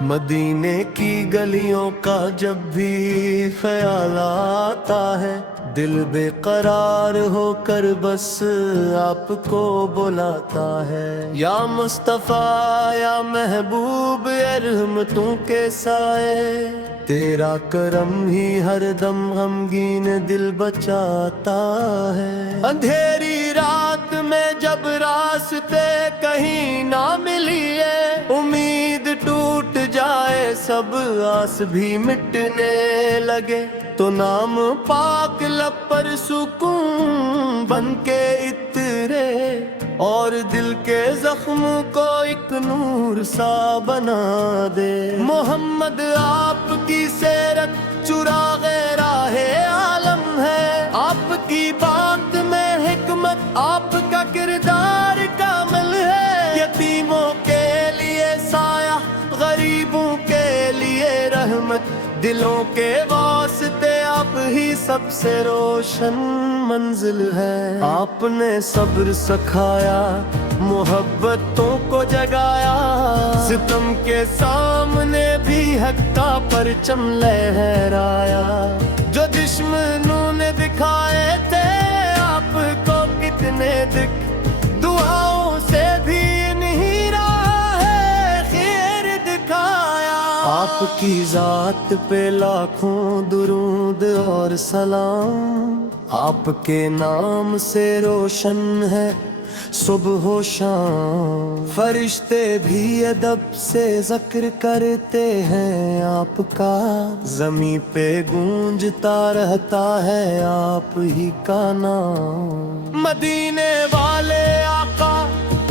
مدینے کی گلیوں کا جب بھی خیال آتا ہے، دل بے قرار ہو کر بس آپ کو بلاتا ہے۔ یا مصطفیٰ یا محبوب رحمتوں کے سائے، تیرا کرم ہی ہر دم غمگین دل بچاتا ہے۔ اندھیری رات میں جب راستے کہیں نہ ملیے، امید ٹوٹ جائے سب آس بھی مٹنے لگے، تو نام پاک لب پر سکون بن کے اترے، اور دل کے زخم کو ایک نور سا بنا دے۔ محمد آپ کی سیرت چراغ راہ عالم ہے، آپ کی بات میں حکمت، آپ کا کردار کامل ہے۔ یتیموں کے لیے سایہ، غریبوں کے لیے رحمت، دلوں کے واسطے آپ ہی سب سے روشن منزل ہے۔ آپ نے صبر سکھایا، محبتوں کو جگایا، ستم کے سامنے بھی حق کا پرچم لہرایا۔ جو دشمنوں نے دکھائے تھے آپ کو کتنے دکھ، دعاؤں سے بھی نہیں راہ خیر دکھایا۔ آپ کی ذات پہ لاکھوں درود اور سلام، آپ کے نام سے روشن ہے صبح و شام۔ فرشتے بھی ادب سے ذکر کرتے ہیں آپ کا، زمین پہ گونجتا رہتا ہے آپ ہی کا نام۔ مدینے والے آقا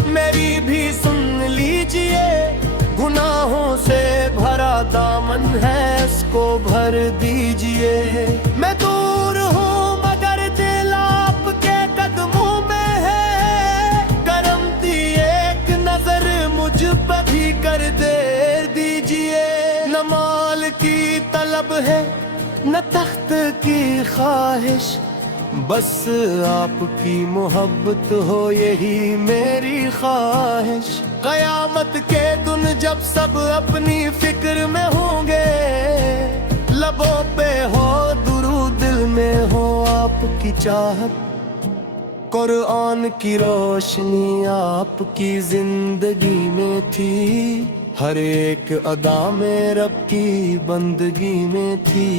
میری بھی سن لیجئے، گناہوں سے بھرا دامن ہے اس کو بھر دیجئے۔ میں دور ہوں مگر دل آپ کے قدموں میں ہے، کرم دی ایک نظر مجھ پہ بھی کر دے دیجئے۔ نہ مال کی طلب ہے نہ تخت کی خواہش، بس آپ کی محبت ہو یہی میری خواہش۔ قیامت کے دن جب سب اپنی فکر میں ہوں گے، لبوں پہ ہو درود دل میں ہو آپ کی چاہت، قرآن کی روشنی آپ کی زندگی میں تھی، ہر ایک ادا میں رب کی بندگی میں تھی۔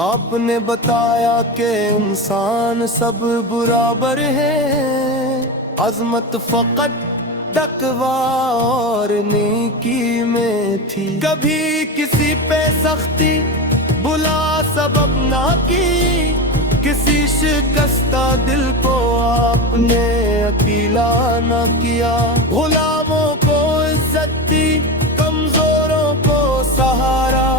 آپ نے بتایا کہ انسان سب برابر ہے، عظمت فقط تقوی اور نیکی میں تھی۔ کبھی کسی پہ سختی بلا سبب نہ کی، کسی شکستہ دل کو آپ نے اکیلا نہ کیا۔ غلاموں کو عزت دی، کمزوروں کو سہارا،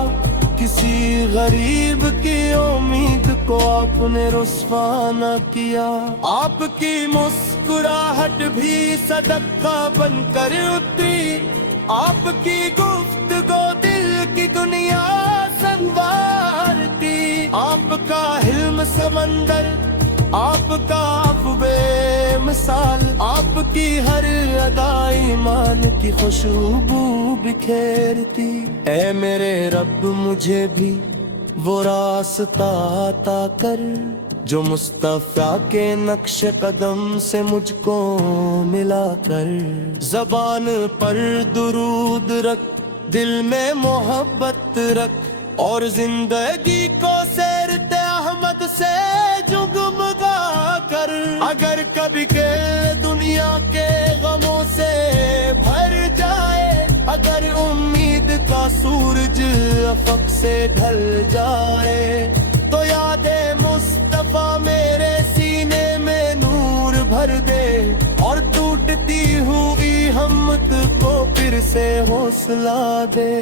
کسی غریب کی امید کو آپ نے رسوا نہ کیا۔ آپ کی مسکراہٹ بھی صدقہ بن کر اتری، آپ کی گفتگو دل کی دنیا سنوارتی۔ آپ کا حلم سمندر، آپ کا عفو بے مثال، آپ کی ہر ادا ایمان کی خوشبو بکھیرتی۔ اے میرے رب مجھے بھی وہ راستہ عطا کر، جو مصطفیٰ کے نقش قدم سے مجھ کو ملا کر۔ زبان پر درود رکھ، دل میں محبت رکھ، اور زندگی کو سیرت احمد سے جگمگا کر۔ اگر کبھی کہ دنیا کے غموں سے بھر جائے، اگر امید کا سورج افق سے ڈھل جائے، تو یاد مصطفیٰ میرے سینے میں نور بھر دے، اور ٹوٹتی ہوئی ہمت کو پھر سے حوصلہ دے۔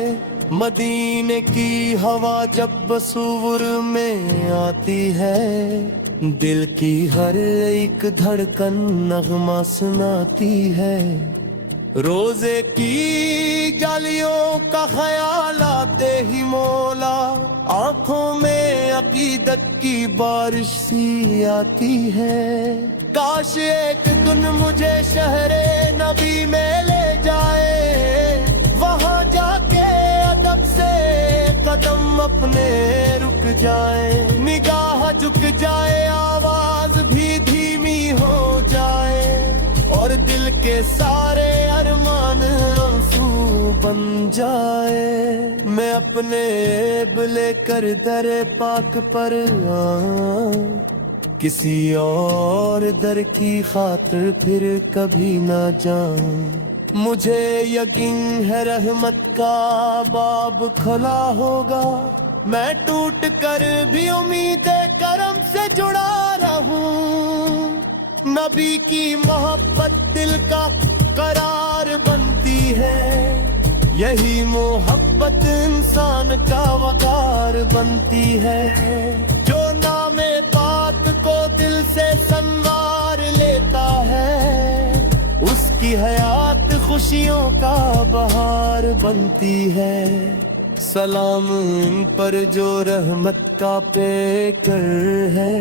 مدینے کی ہوا جب بصور میں آتی ہے، دل کی ہر ایک دھڑکن نغمہ سناتی ہے۔ روزے کی جالیوں کا خیال آتے ہی مولا آنکھوں میں عقیدت کی بارش سی آتی ہے۔ کاش ایک دن مجھے شہر نبی میں لے جائے، وہاں جا کے ادب سے قدم اپنے رک جائے، نگاہ جھک جائے، آواز بھی دھیمی ہو جائے، اور دل کے سارے ارمان آنسو بن جائے۔ میں اپنے عیب لے کر در پاک پر آؤں، کسی اور در کی خاطر پھر کبھی نہ جاؤں۔ مجھے یقین ہے رحمت کا باب کھلا ہوگا، میں ٹوٹ کر بھی امید کرم سے جڑا رہوں۔ نبی کی محبت دل کا قرار بنتی ہے، یہی محبت انسان کا وقار بنتی ہے۔ جو نام پاک کو دل سے سنوار لیتا ہے، اس کی حیات خوشیوں کا بہار بنتی ہے۔ سلام ان پر جو رحمت کا پیکر ہے،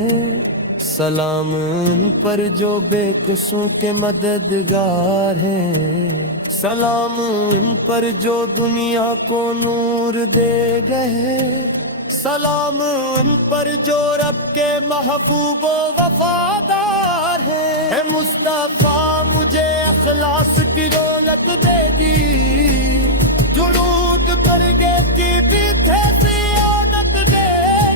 سلام ان پر جو بے قصوں کے مددگار ہیں، سلام ان پر جو دنیا کو نور دے گئے، سلام ان پر جو رب کے محبوب و وفادار ہیں۔ اے مصطفیٰ مجھے اخلاص کی دولت دے گی، جنود کرگے کی بھی تھیسی عادت دے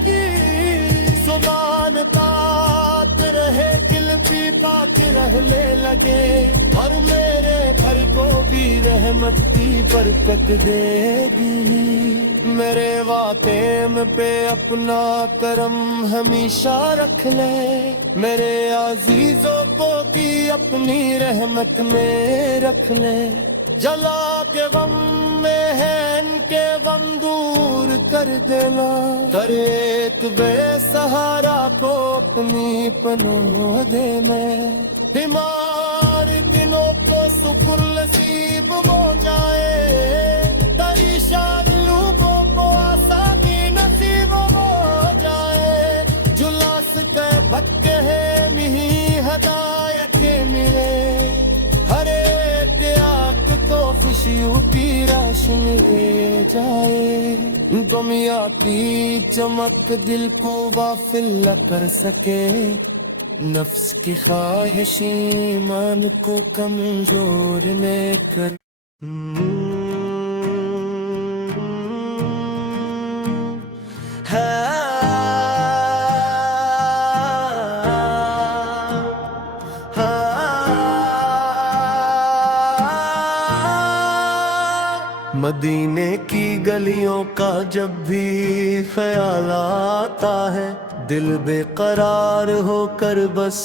گی، سبحان پاک رہے دل بھی پاک رہنے لگے، اور میرے گھر کو بھی رحمت کی برکت دے گی۔ میرے واتیم پہ اپنا کرم ہمیشہ رکھ لے، میرے عزیزوں کو بھی اپنی رحمت میں رکھ لے، جلا کے غم میں ہے ان کے غم دور کر دینا، ہر ایک بے سہارا کو اپنی پناہ دے میں، بیمار دلوں کو سکون نصیب ہو جائے، پریشان لوگوں کو آسانی نصیب ہو جائے، جلاس کے بھٹکے ہیں نہیں ہدایت ملے، ہر ایک آنکھ کو خوشیوں کی روشنی لے جائے، دنیا کی چمک دل کو غافل نہ کر سکے، نفس کی خواہش ایمان کو کمزور نہ کر۔ مدینے کی گلیوں کا جب بھی خیال آتا ہے، دل بے قرار ہو کر بس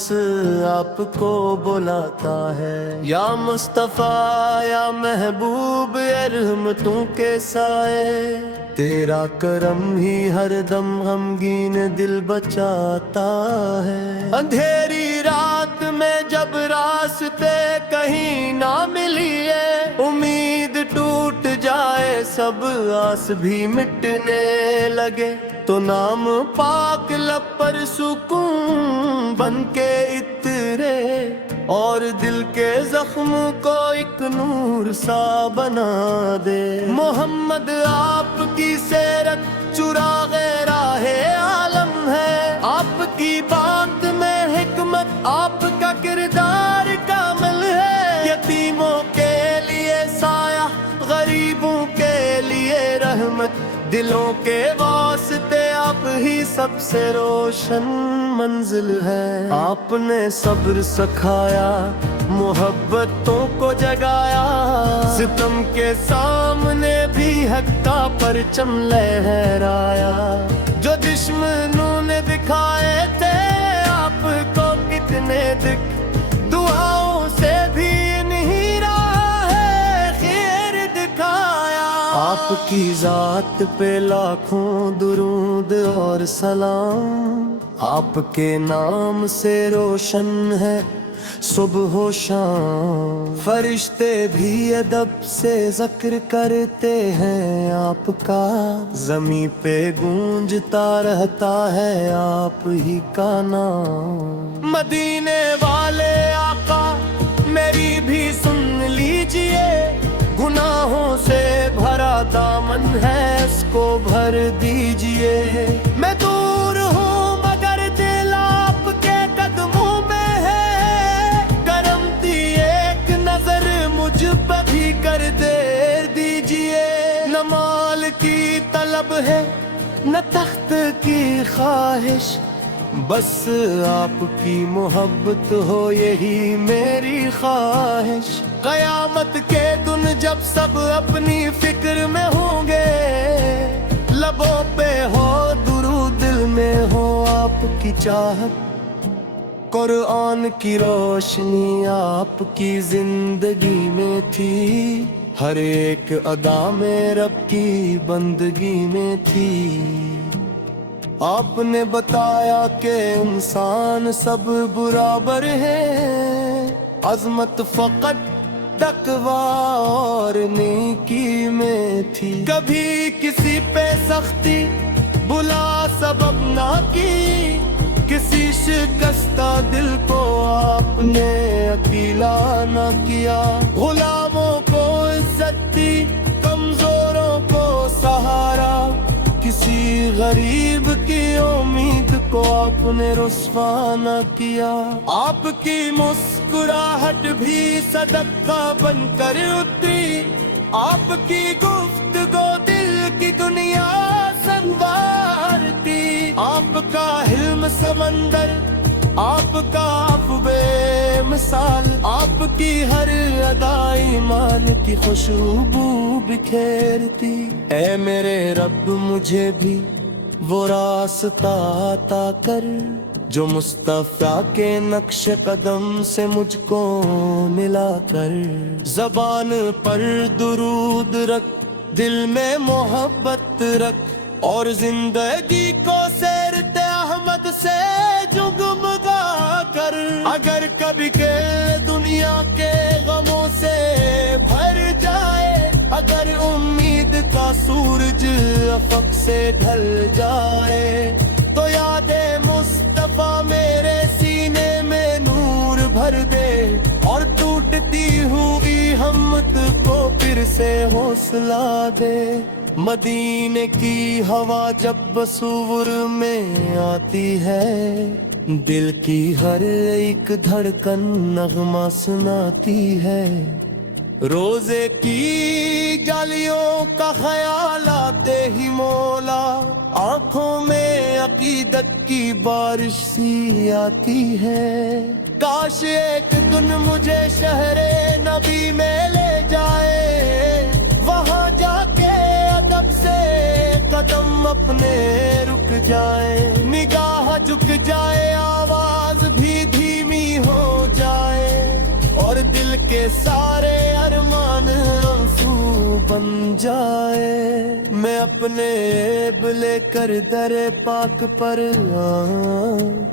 آپ کو بلاتا ہے۔ یا مصطفیٰ یا محبوب اے رحمتوں کے سائے، تیرا کرم ہی ہر دم غمگین دل بچاتا ہے۔ اندھیری رات میں جب راستے کہیں نہ ملیے، امید ٹوٹ جائے سب آس بھی مٹنے لگے، تو نام پاک لب پر سکون بن کے اترے، اور دل کے زخم کو ایک نور سا بنا دے۔ محمد آپ کی سیرت چراغ راہ عالم ہے، آپ کی بات میں حکمت، آپ کا کردار کامل ہے، یتیموں کے لیے سایہ، غریبوں کے لیے رحمت، دلوں کے واسطے آپ ہی سب سے روشن منزل ہے۔ آپ نے صبر سکھایا، محبتوں کو جگایا، ستم کے سامنے بھی حق کا پرچم لہرایا، جو دشمنوں نے دکھائے تھے آپ کو کتنے دکھ، دعاؤں سے بھی نہیں رہا ہے خیر دکھایا۔ آپ کی ذات پہ لاکھوں درود اور سلام، آپ کے نام سے روشن ہے صبح و شام فرشتے بھی ادب سے ذکر کرتے ہیں آپ کا، زمین پہ گونجتا رہتا ہے آپ ہی کا نام۔ مدینے والے آقا میری بھی سن لیجئے، گناہوں سے بھرا دامن ہے اس کو بھر دیجئے۔ میں دور ہوں مگر دل آپ کے قدموں میں ہے، کرم دی ایک نظر مجھ پہ بھی کر دے دیجئے۔ نہ مال کی طلب ہے نہ تخت کی خواہش، بس آپ کی محبت ہو یہی میری خواہش۔ قیامت کے دن جب سب اپنی فکر میں ہوں گے، لبوں پہ ہو درود دل میں ہو آپ کی چاہت، قرآن کی روشنی آپ کی زندگی میں تھی، ہر ایک ادا میں رب کی بندگی میں تھی۔ آپ نے بتایا کہ انسان سب برابر ہے، عظمت فقط تقوی اور نیکی میں تھی۔ کبھی کسی پہ سختی بلا سبب نہ کی، کسی شکستہ دل کو آپ نے اکیلا نہ کیا۔ غلاموں کو عزت دی، کمزوروں کو سہارا، کسی غریب کی امید کو آپ نے رسوا نہ کیا۔ آپ کی مسکراہٹ بھی صدقہ بن کر اتری، آپ کی گفتگو دل کی دنیا سنوارتی۔ آپ کا حلم سمندر، آپ کا عفو بے مثال، آپ کی ہر ادا ایمان کی خوشبو بکھیرتی۔ اے میرے رب مجھے بھی وہ راستہ عطا کر جو مصطفیٰ کے نقش قدم سے مجھ کو ملا کر۔ زبان پر درود رکھ، دل میں محبت رکھ، اور زندگی کو سیرت احمد سے جگمگا کر۔ اگر کبھی کے دنیا کے غموں سے بھر جائے، اگر امید کا سورج افق سے ڈھل جائے، تو یاد مصطفیٰ میرے سینے میں نور بھر دے، اور ٹوٹتی ہوئی ہمت کو پھر سے حوصلہ دے۔ مدینے کی ہوا جب بصور میں آتی ہے، دل کی ہر ایک دھڑکن نغمہ سناتی ہے۔ روزے کی جالیوں کا خیال آتے ہی مولا، آنکھوں میں عقیدت کی بارش سی آتی ہے۔ کاش ایک دن مجھے شہر نبی میں لے جائے، وہاں جا کے ادب سے قدم اپنے رک جائے، نگاہ جھک جائے، آواز بھی دھیمی ہو جائے، اور دل کے سارے ارمان آنسو بن جائے۔ میں اپنے عیب لے کر در پاک پر آؤں،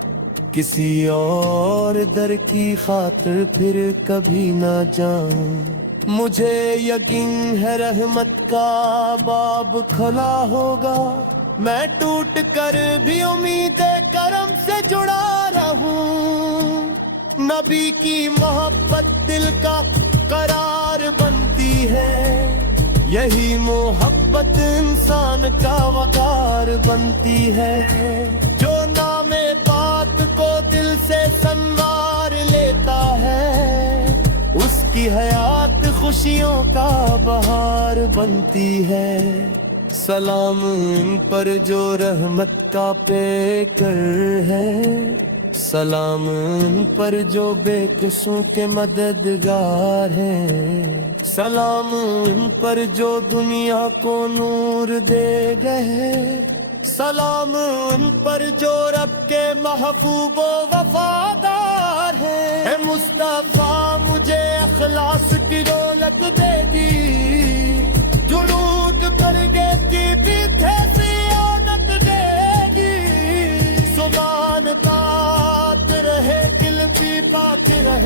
کسی اور در کی خاطر پھر کبھی نہ جاؤں۔ مجھے یقین ہے رحمت کا باب کھلا ہوگا، میں ٹوٹ کر بھی امید کرم سے جڑا رہوں۔ نبی کی محبت دل کا قرار بنتی ہے، یہی محبت انسان کا وقار بنتی ہے۔ جو نام پاک کو دل سے سنوار لیتا ہے، اس کی حیات خوشیوں کا بہار بنتی ہے۔ سلام ان پر جو رحمت کا پیکر ہے، سلام ان پر جو بے قصوں کے مددگار ہیں، سلام ان پر جو دنیا کو نور دے گئے، سلام ان پر جو رب کے محبوب و وفادار ہیں۔ اے مصطفیٰ مجھے اخلاص کی دولت دے گی، جنود کرگے کی بھی تھیسی عادت دے گی، سبحان پاک رہے دل بھی پاک رہ